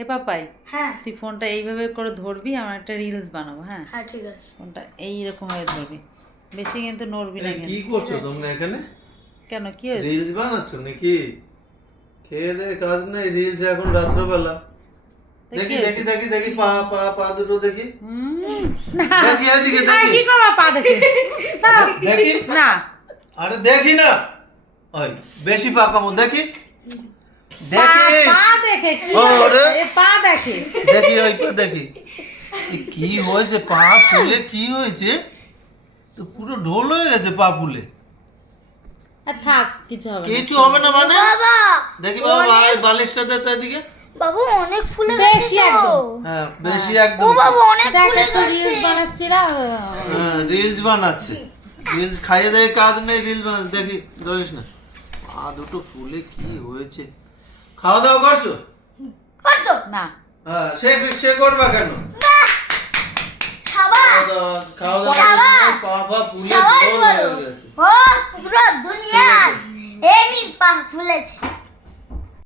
এ পাপাই, হ্যাঁ তুই ফোনটা এইভাবে করে ধরবি, আমার একটা রিলস বানাবো। হ্যাঁ হ্যাঁ ঠিক আছে। ফোনটা এইরকম ভাবে ধরবি, বেশি কিন্তু নড়বি না কি কিন্তু। করছো তোমরা এখানে? কেন, কি হয়েছে? রিলস বানাচ্ছো নাকি? খেয়ে দে কাজ নাই, রিলস এখন রাত্রবেলা। তা দেখি কি হয়েছে? দেখি দেখি দেখি পা পা পা দুটো দেখি। না, দেখি এদিকে আর দেখি। কি করবো পা দেখে? না, দেখি না আরে দেখি না, ওই বেশি পাকামো দেখি পা দেখি পা দেখে কি ওরে। হয়েছে? এ পা দেখে। দেখি ওই পা দেখি এ কি হয়েছে, পা ফুলে কি হয়েছে? তো পুরো ঢোল হয়ে গেছে পা ফুলে। আর থাক, কিছু হবে না। কিছু হবে না মানে? বাবা দেখি বাবা এই বালিশটা দে তো এদিকে। বাবু অনেক ফুলে বেশি গেছে তো। একদম। হ্যাঁ বেশি ও একদম। বাবা অনেক দেখ ফুলে একটু রিলস গেছে। বানাচ্ছি না। হ্যাঁ রিলস বানাচ্ছে, রিলস খাইয়ে দেয় কাজ নেই, রিলস বানাচ্ছে। দেখি ধরিস না, পা দুটো ফুলে কি হয়েছে? খাওয়া দাওয়া করছো? করছো না হ্যাঁ সে সে করবা কেন? সাবাস খাওয়া দাওয়া সাবাস। পা পা ফুলে সাবাস ঢোল বলো। হয়ে গেছে। ও পুরো